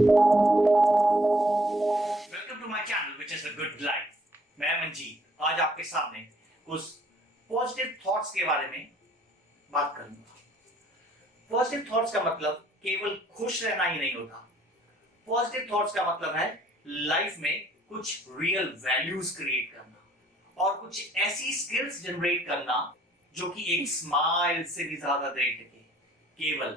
Welcome to my channel which is the good life. मैं मंजीत आज आपके सामने कुछ पॉजिटिव थॉट्स के बारे में बात करूंगा। पॉजिटिव थॉट्स का मतलब केवल खुश रहना ही नहीं होता। पॉजिटिव थॉट्स का मतलब है लाइफ में कुछ रियल वैल्यूज क्रिएट करना और कुछ ऐसी स्किल्स जनरेट करना जो कि एक स्माइल से भी ज्यादा देर टिके। केवल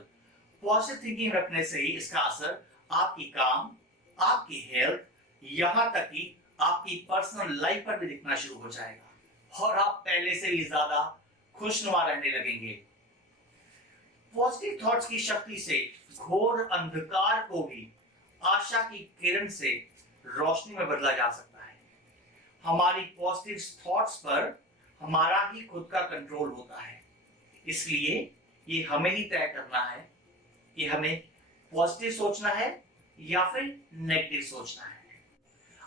पॉजिटिव थिंकिंग रखने से ही इसका असर आपकी काम, आपकी हेल्थ, यहां तक कि आपकी पर्सनल लाइफ पर भी दिखना शुरू हो जाएगा और आप पहले से भी ज्यादा खुशनुमा रहने लगेंगे। पॉजिटिव थॉट्स की शक्ति से घोर अंधकार को भी आशा की किरण से रोशनी में बदला जा सकता है। हमारी पॉजिटिव थॉट्स पर हमारा ही खुद का कंट्रोल होता है, इसलिए ये हमें ही तय करना है कि हमें पॉजिटिव सोचना है या फिर नेगेटिव सोचना है।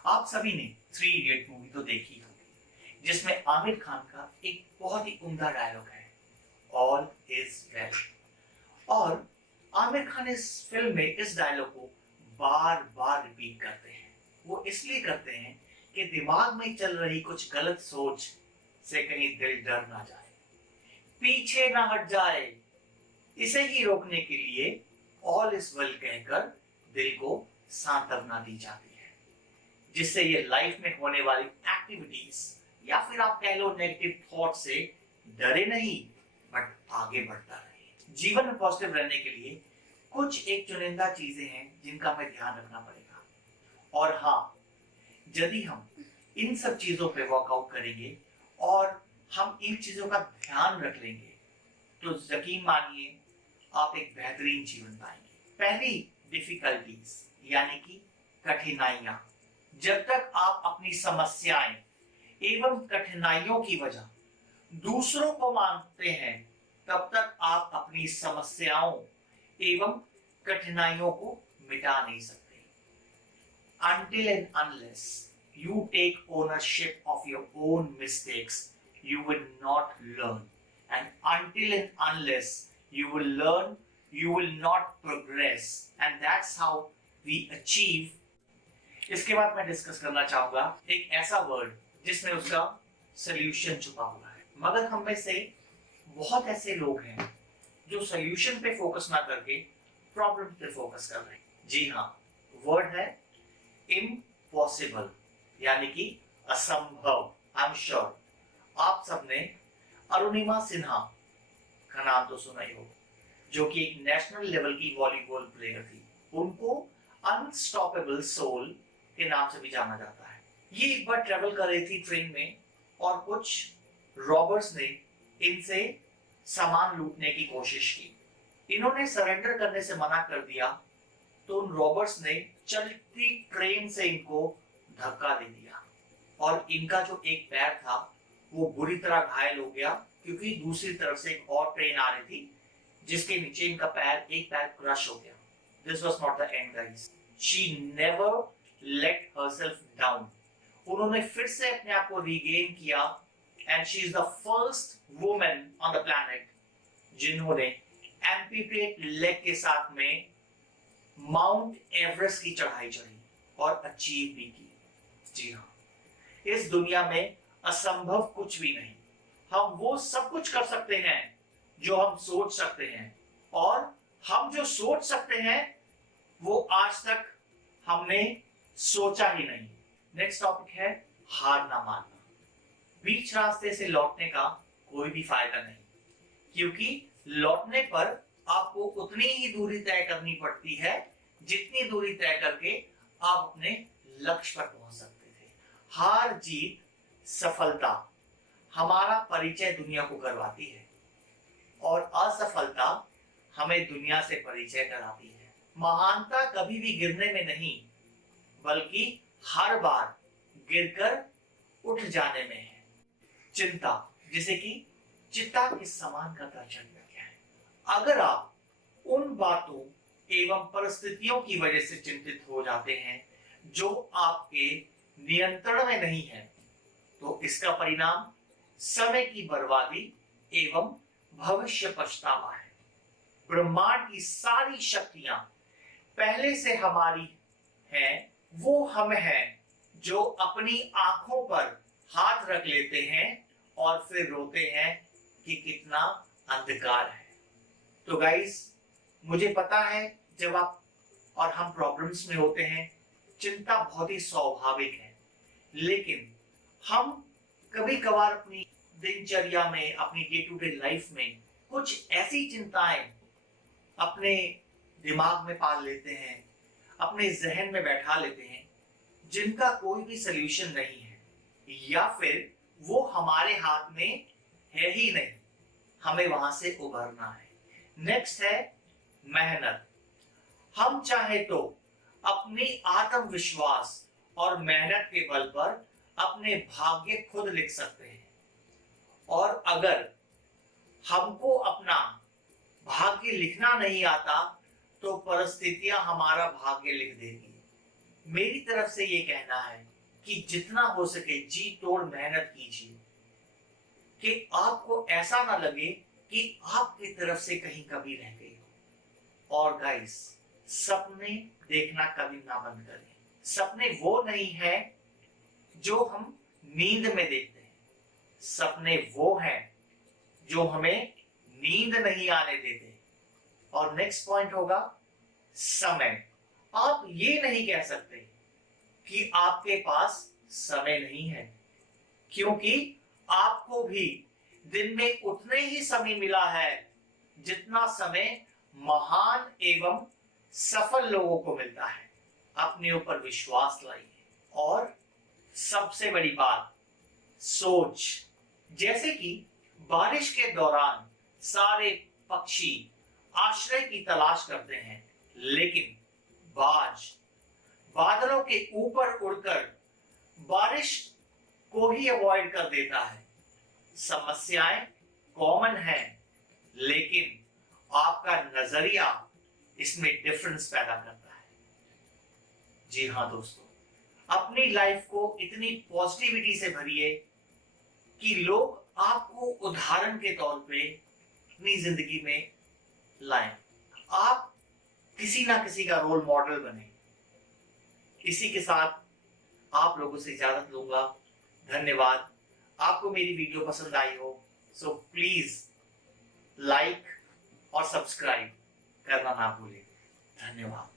आप सभी ने 3 इडियट मूवी तो देखी होगी, जिसमें आमिर खान का एक बहुत ही उम्दा डायलॉग है, ऑल इज वेल। और आमिर खान इस फिल्म में इस डायलॉग को बार बार रिपीट करते हैं। वो इसलिए करते हैं कि दिमाग में चल रही कुछ गलत सोच से कहीं दिल डर ना जाए, पीछे ना हट जाए। इसे ही रोकने के लिए ऑल इज वेल कहकर दिल को सांत्वना दी जाती है, जिससे ये लाइफ में होने वाली एक्टिविटीज या फिर आप कह लो नेगेटिव थॉट से डरे नहीं बट आगे बढ़ता रहे। जीवन में पॉजिटिव रहने के लिए कुछ एक चुनिंदा चीजें हैं जिनका हमें ध्यान रखना पड़ेगा। और हाँ, यदि हम इन सब चीजों पे वर्कआउट करेंगे और हम इन चीजों का ध्यान रख लेंगे तो यकीन मानिए आप एक बेहतरीन जीवन पाएंगे। पहली डिफिकल्टीज यानी कि कठिनाइयां। जब तक आप अपनी समस्याएं एवं कठिनाइयों की वजह दूसरों को मानते हैं, तब तक आप अपनी समस्याओं एवं कठिनाइयों को मिटा नहीं सकते। Until and unless you take ownership of your own mistakes, you will not learn. And until and unless you will learn, you will not progress. And that's how we achieve. इसके बाद मैं डिस्कस करना चाहूंगा एक ऐसा word जिसमें उसका solution छुपा हुआ है। मगर हम में से बहुत ऐसे लोग हैं जो सॉल्यूशन पे फोकस ना करके प्रॉब्लम पे फोकस कर रहे हैं। जी हाँ, वर्ड है इम्पॉसिबल यानी कि असंभव। आई एम श्योर आप सबने अरुणिमा सिन्हा का नाम तो सुना ही होगा, जो कि एक नेशनल लेवल की वॉलीबॉल प्लेयर थी। उनको अनस्टॉपेबल सोल के नाम से भी जाना जाता है। ये एक बार ट्रेवल कर रही थी ट्रेन में और कुछ रॉबर्स ने इनसे सामान लूटने की कोशिश की। इन्होंने सरेंडर करने से मना कर दिया तो उन रॉबर्स ने चलती ट्रेन से इनको धक्का दे दिया और इनका जो एक पैर था वो बुरी तरह घायल हो गया, क्योंकि दूसरी तरफ से एक और ट्रेन आ रही थी जिसके नीचे इनका एक पैर क्रश हो गया। This was not the end, guys. She never let herself down. उन्होंने फिर से अपने आप को रीगेन किया and she is the first woman on the planet जिन्होंने एम्पुटेट लेग के साथ में माउंट एवरेस्ट की चढ़ाई चढ़ी और अचीव भी की। जी हाँ, इस दुनिया में असंभव कुछ भी नहीं। हम वो सब कुछ कर सकते हैं जो हम सोच सकते हैं, और हम जो सोच सकते हैं वो आज तक हमने सोचा ही नहीं। नेक्स्ट टॉपिक है हार ना मानना। बीच रास्ते से लौटने का कोई भी फायदा नहीं, क्योंकि लौटने पर आपको उतनी ही दूरी तय करनी पड़ती है जितनी दूरी तय करके आप अपने लक्ष्य पर पहुंच सकते थे। हार जीत सफलता हमारा परिचय दुनिया को करवाती है और असफलता हमें दुनिया से परिचय कराती है। महानता कभी भी गिरने में नहीं, बल्कि हर बार गिरकर उठ जाने में है। चिंता, जिसे कि चिता के समान का दर्शन किया है। अगर आप उन बातों एवं परिस्थितियों की वजह से चिंतित हो जाते हैं जो आपके नियंत्रण में नहीं है, तो इसका परिणाम समय की बर्बादी एवं भविष्य पछतावा है। ब्रह्मांड की सारी शक्तियां पहले से हमारी है वो हम हैं जो अपनी आंखों पर हाथ रख लेते हैं और फिर रोते हैं कि कितना अंधकार है। तो गाइस, मुझे पता है जब आप और हम प्रॉब्लम्स में होते हैं, चिंता बहुत ही स्वाभाविक है, लेकिन हम कभी कभार अपनी दिनचर्या में, अपनी डे टू डे लाइफ में कुछ ऐसी चिंताएं अपने दिमाग में पाल लेते हैं, अपने जहन में बैठा लेते हैं, जिनका कोई भी सलूशन नहीं है, या फिर वो हमारे हाथ में है ही नहीं, हमें वहां से उभरना है। नेक्स्ट है मेहनत। हम चाहे तो अपनी आत्मविश्वास और मेहनत के बल पर अपने भाग्य खुद लिख सकते हैं, और अगर हमको अपना भाग्य लिखना नहीं आता तो परिस्थितियां हमारा भाग्य लिख देगी। मेरी तरफ से ये कहना है कि जितना हो सके जी तोड़ मेहनत कीजिए, कि आपको ऐसा ना लगे कि आपकी तरफ से कहीं कभी रह गई हो। और गाइस, सपने देखना कभी ना बंद करें। सपने वो नहीं है जो हम नींद में देखते हैं, सपने वो हैं जो हमें नींद नहीं आने देते। और नेक्स्ट पॉइंट होगा समय। आप ये नहीं कह सकते कि आपके पास समय नहीं है, क्योंकि आपको भी दिन में उतने ही समय मिला है जितना समय महान एवं सफल लोगों को मिलता है। अपने ऊपर विश्वास लाइए। और सबसे बड़ी बात, सोच। जैसे कि बारिश के दौरान सारे पक्षी आश्रय की तलाश करते हैं, लेकिन बाज बादलों के ऊपर उड़कर बारिश को ही अवॉइड कर देता है। समस्याएं कॉमन हैं, लेकिन आपका नजरिया इसमें डिफरेंस पैदा करता है। जी हाँ दोस्तों, अपनी लाइफ को इतनी पॉजिटिविटी से भरिए कि लोग आपको उदाहरण के तौर पे अपनी जिंदगी में लाएं। आप किसी ना किसी का रोल मॉडल बने। इसी के साथ आप लोगों से इजाजत लूंगा। धन्यवाद। आपको मेरी वीडियो पसंद आई हो सो प्लीज लाइक और सब्सक्राइब करना ना भूलें। धन्यवाद।